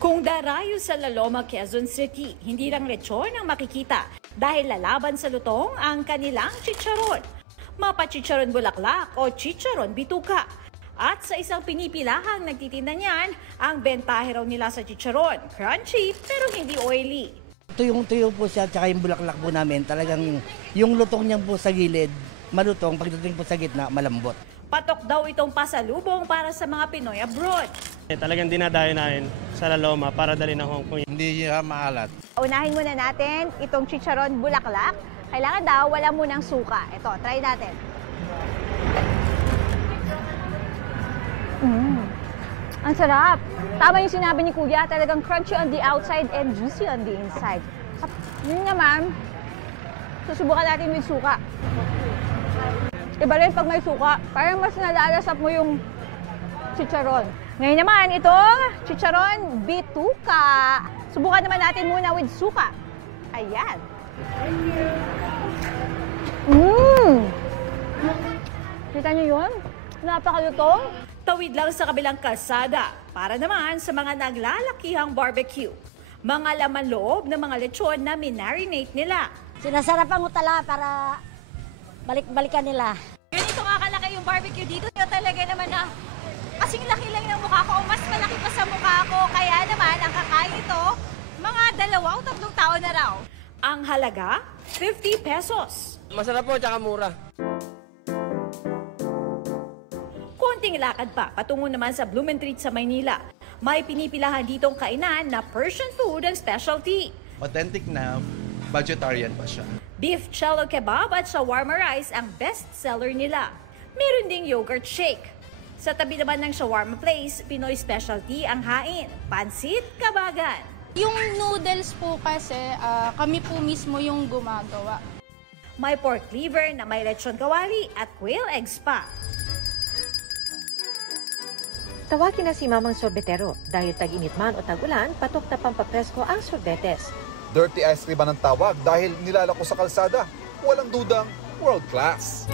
Kung darayo sa La Loma, Quezon City, hindi lang lechon ang makikita dahil lalaban sa lutong ang kanilang chicharon. Mapachicharon bulaklak o chicharon bituka. At sa isang pinipilahang nagtitinda niyan, ang bentahe raw nila sa chicharon, crunchy pero hindi oily. Tuyong-tuyo po siya, tsaka yung bulaklak po namin, talagang yung lutong niya po sa gilid, malutong, pagdating po sa gitna, malambot. Patok daw itong pasalubong para sa mga Pinoy abroad. Talagang dinadayo namin sa La Loma para dali ng Hong Kong. Hindi siya maalat. Unahin muna natin itong chicharon bulaklak. Kailangan daw wala munang suka. Ito, try natin. Ang sarap. Tama yung sinabi ni Kuya, talagang crunchy on the outside and juicy on the inside. At yun naman, susubukan natin with suka. Iba rin pag may suka, parang mas nalalasap mo yung chicharon. Ngayon naman, itong chicharon bituka. Subukan naman natin muna with suka. Ayan. Kita niyo yun? Napakalutong. Tawid lang sa kabilang kalsada para naman sa mga naglalakihang barbecue. Mga laman loob ng mga lechon na minarinate nila. Sinasarapan mo tala para balik-balikan nila. Ganito nga kalaki yung barbecue dito. Talaga naman na kasing laki lang ng mukha ko o mas malaki pa sa mukha ko. Kaya naman, ang kakain ito, mga 2 o 3 taon na raw. Ang halaga, 50 pesos. Masarap po, tsaka mura. Konting lakad pa, patungo naman sa Blumentritt sa Maynila. May pinipilahan ditong kainan na Persian food ang specialty. Authentic na, vegetarian pa siya. Beef cello kebab at shawarma rice ang best seller nila. Meron ding yogurt shake. Sa tabi naman ng shawarma place, Pinoy specialty ang hain, pansit kabagan. Yung noodles po kasi, kami po mismo yung gumagawa. May pork liver na may lechon kawali at quail eggs pa. Tawagin na si Mamang Sorbetero dahil tag-init man o tag-ulan, patok na pampapresko ang sorbetes. Dirty ice cream ang tawag dahil nilalako sa kalsada. Walang dudang, world class.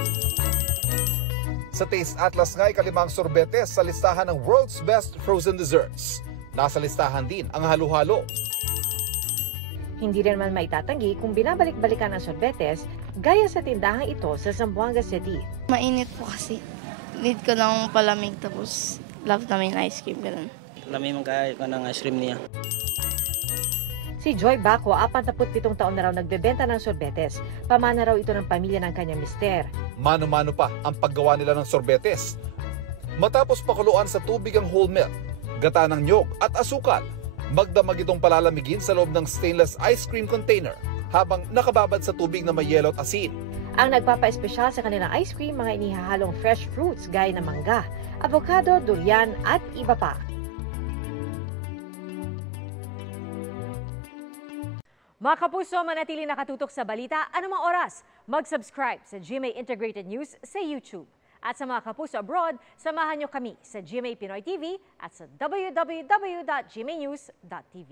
Sa Taste Atlas nga'y kalimang sorbetes sa listahan ng world's best frozen desserts. Nasa listahan din ang halo-halo. Hindi rin man maitatanggi kung binabalik-balikan ang sorbetes gaya sa tindahang ito sa Zamboanga City. Mainit po kasi. Need ko ng palamig tapos love namin ice cream. Ganun. Lamay mong kaya ko ng ice cream niya. Si Joy Baco, 47 taon na raw nagbebenta ng sorbetes. Pamana raw ito ng pamilya ng kanyang mister. Mano-mano pa ang paggawa nila ng sorbetes. Matapos pakuluan sa tubig ang whole milk, gata ng nyog at asukal, magdamag itong palalamigin sa loob ng stainless ice cream container habang nakababad sa tubig na may yelo at asin. Ang nagpapa-espesyal sa kanilang ice cream, mga inihahalong fresh fruits gaya ng mangga, avocado, durian at iba pa. Mga kapuso, manatili nakatutok sa balita anumang oras. Mag-subscribe sa GMA Integrated News sa YouTube. At sa mga kapuso abroad, samahan nyo kami sa GMA Pinoy TV at sa www.gmanews.tv.